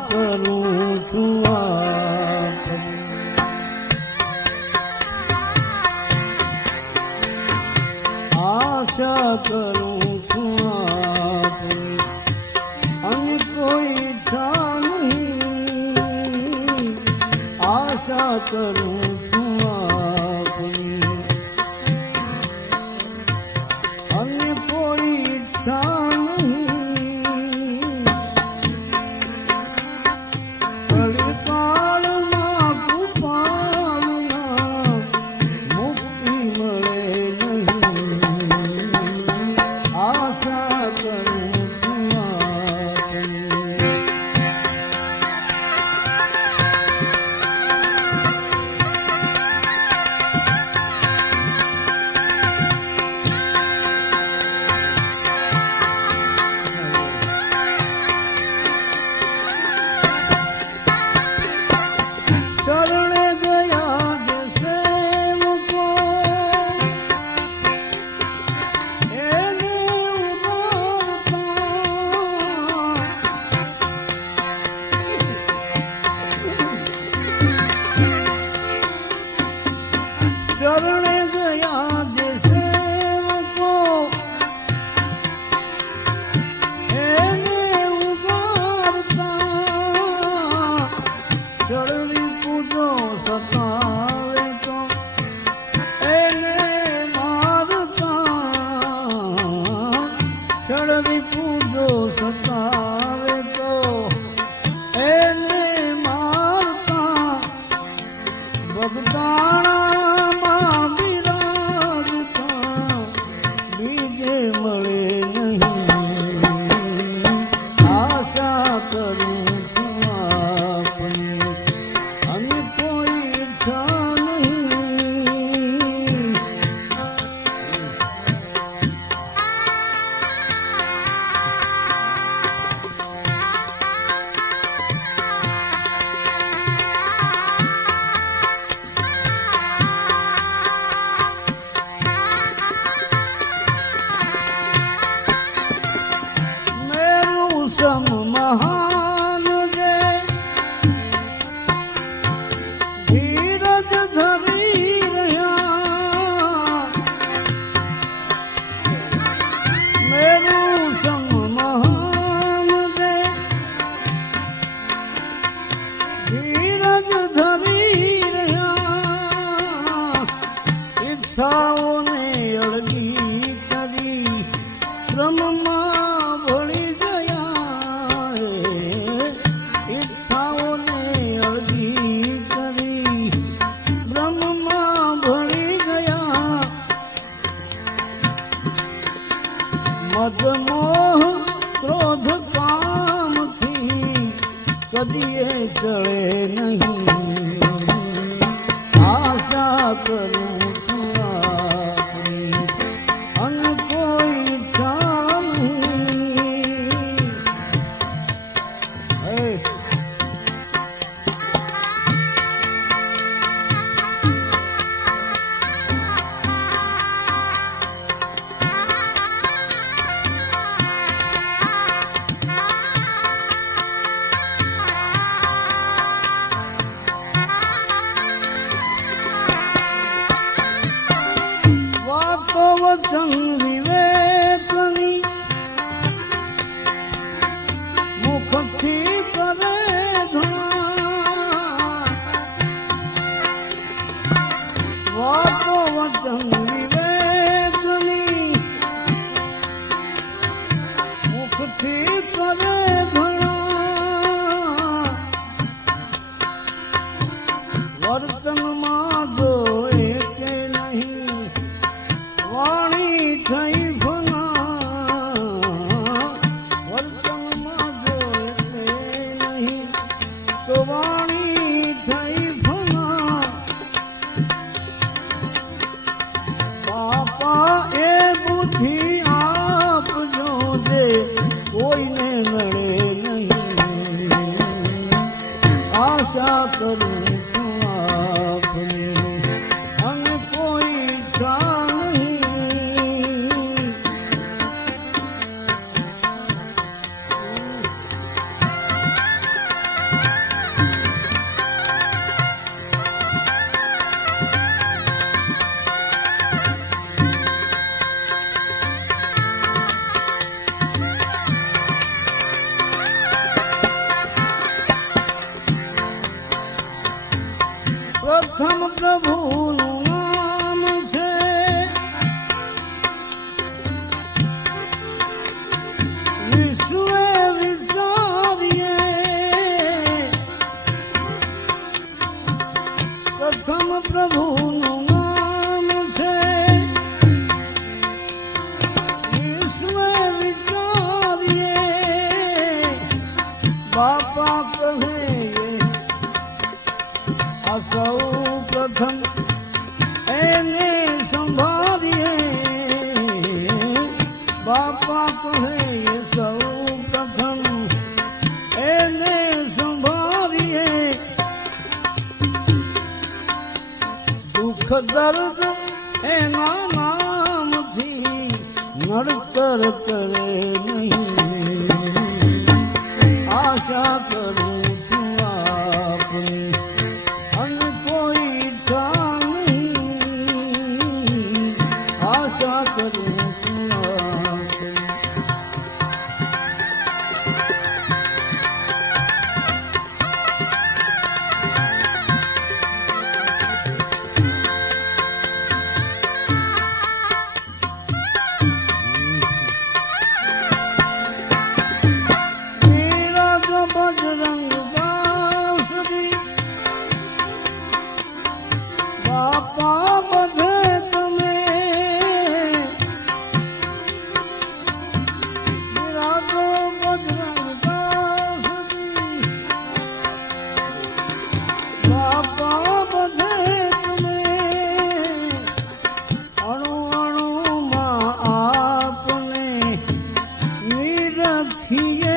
કરું છું આશા કરું છું અને કોઈ ઈચ્છા નહીં આશા કરું છું અને કોઈ ઈચ્છા શરણે ગયા જે સેવકો એને ઉગારતા શરણી પૂજો સતાવે તો એને મારતા શરણી પૂજો સતાવે તો એને મારતા ભગતાણા મહાન જે ધીરજ ધરી રહ્યા મેરું સમ મહાન જે ધીરજ ધરી રહ્યા ઈચ્છાઓને અળગી કરી બ્રહ્મમાં ભળી મદમોહ ક્રોધ કામથી કદીએ ચડે નહીં આશા કરું છું અને કોઈ ઈચ્છા નહીં વચન વિવેકની મુખથી કરે ઘણા વાતો વચન વિવેકની મુખથી કરે ઘણા વર્તનમાં જોએ કે નહીં વાણી થઈ ફના વર્તનમાં જોએ નહીં તો વાણી થઈ ફના પ્રભુનું નામ છે. વિશ્વે વિચારીએ પ્રથમ પ્રભુનું નામ છે. વિશ્વે વિચારીએ બાપા કહે આ સૌ પ્રથમ એને સંભાળીએ. બાપા કહે સૌ પ્રથમ એને સંભાળીએ. દુઃખ દર્દ એના નામથી નડતર કરે નહીં. આશા કરું છું આપની અને કોઈ ઈચ્છા નહીં. આશા કરું છું આપની. બજરંગ દાસજી બાપા બધે તમે બિરાજો. બજરંગ દાસજી બાપા બધે તમે અણુ અણુમાં આપને નિરખીએ.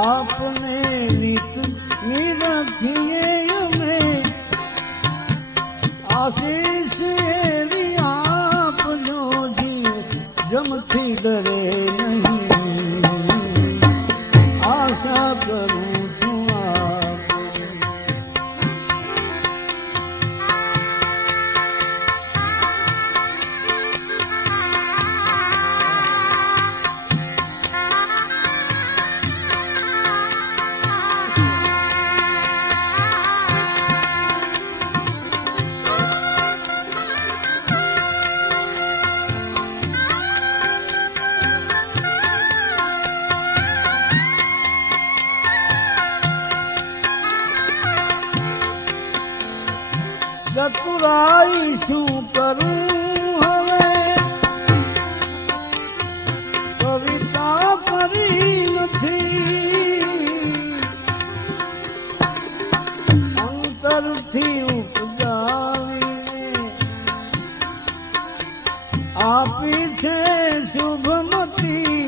આપને નિત નિરખીએ અમે. આશીષ એવી આપજો જીવ જમથી ડરે નહીં. આશા કરું છું આપની. ચતુરાઈ શું કરું હવે કવિતા કરી નથી. અંતરથી ઉપજાવીને આપી છે શુભમતી.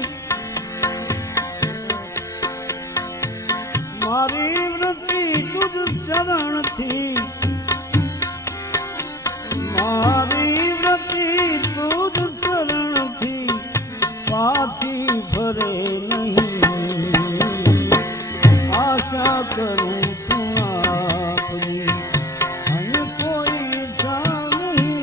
મારી વૃત્તિ તુજ ચરણથી. મારી વૃત્તિ તુજ ચરણથી પાછી ભરે નહીં. આશા કરું છું આપની અને કોઈ ઈચ્છા નહીં.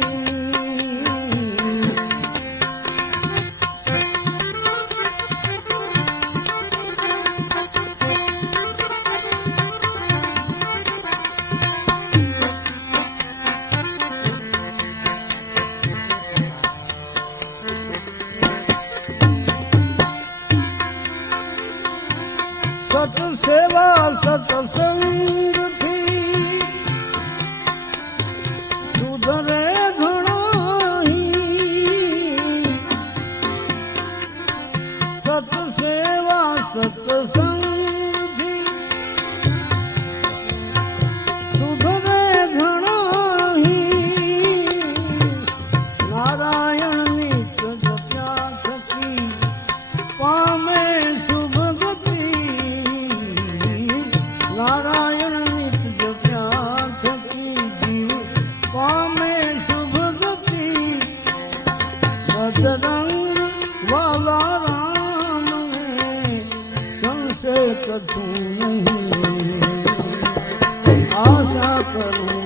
સત સેવા સત્સંગથી સુધરે ઘણાહી. સત સેવા સત્સંગથી સુધરે ઘણાહી. નારાયણની જપ્યા થકી પામે શુભ ગતિ. નારાયણ નિત જપ્યા થકી જીવ પામે શુભ ગતિ. બજરંગ વાલા રામને સંશય કશું નહીં. આશા કરું